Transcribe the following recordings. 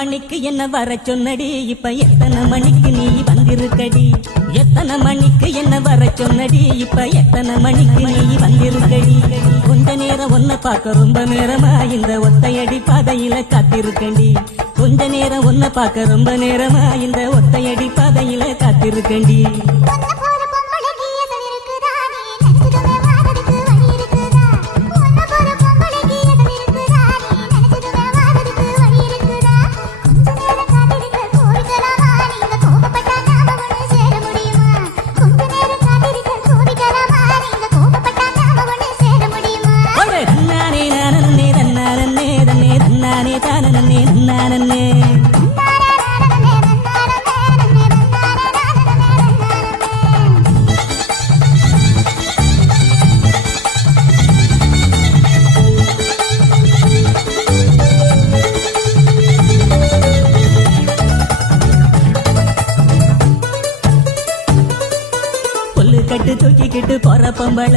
மணிக்கு என்ன வர சொன்னடி, இப்ப எத்தனை மணிக்கு நீ வந்திருக்கடி? எத்தனை மணிக்கு என்ன வர சொன்னடி, இப்ப எத்தனை மணிக்கு நீ வந்திருக்கடி? கொஞ்ச நேரம் ஒன்ன பார்க்க ரொம்ப நேரமா இந்த ஒத்தையடி பாதையில காத்திருக்கண்டி. கொஞ்ச நேரம் ஒன்ன பார்க்க ரொம்ப நேரமா இந்த ஒத்தையடி பாதையில காத்திருக்கண்டி. கட்டு தூக்கிக்கிட்டு போற பொம்பள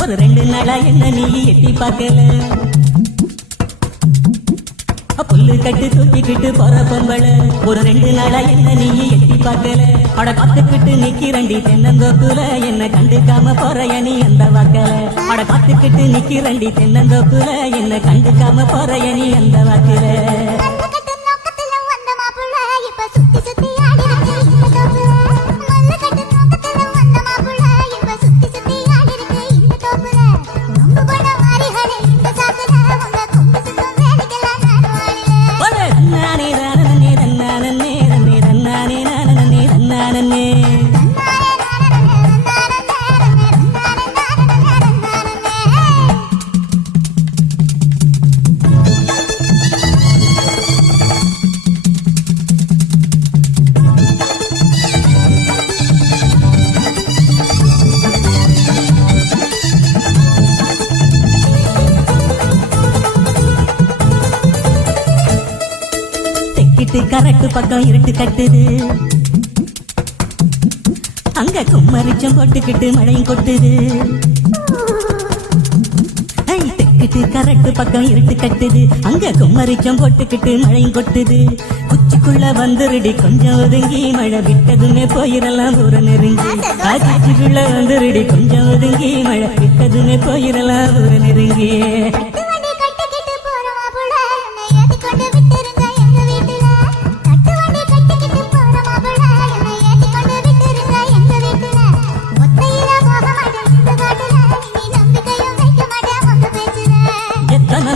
ஒரு 2 நாளா என்ன நீ எட்டி பார்க்கல. புல்லு கட்டு தூக்கிக்கிட்டு போற பொம்பள ஒரு 2 நாளா என்ன நீ எட்டி பார்க்கல. அட காத்துக்கிட்டு நிக்கிறண்டி தென்னந்தோப்புல என்ன கண்டுக்காம போறைய நீ அந்த வாக்கல. அட காத்துக்கிட்டு நிக்கிறண்டி தென்னந்தோப்புல என்ன கண்டுக்காம போறைய நீ அந்த வாக்கல. கரட்டு பக்கம் இருட்டு கட்டுது, அங்க கும்மரிச்சம் போட்டுக்கிட்டு மழையும் கொட்டுது. தெக்கிட்டு கரட்டு பக்கம் இருட்டு கட்டுது, அங்க கும்மரிச்சம் போட்டுக்கிட்டு மழையும் கொட்டுது. குச்சிக்குள்ள வந்துருடி கொஞ்சம் ஒதுங்கி, மழை விட்டதுமே போயிடலாம் ஊர நெருங்கி. குச்சிக்குள்ள வந்துருடி கொஞ்சம் ஒதுங்கி, மழை விட்டதுமே போயிடலாம் ஊர நெருங்கி.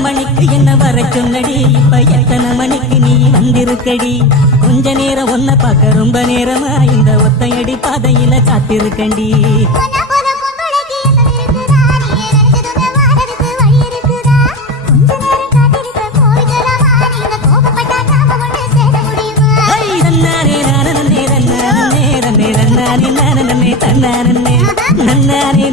மணிக்கு என்ன வர சொன்னடி, இப்ப எத்தனை மணிக்கு நீ வந்திருக்கடி? கொஞ்ச நேரம் ஒன்ன பார்க்க ரொம்ப நேரமா இந்த ஒத்தையடி பாதையில காத்திருக்கண்டி. நன்னாரே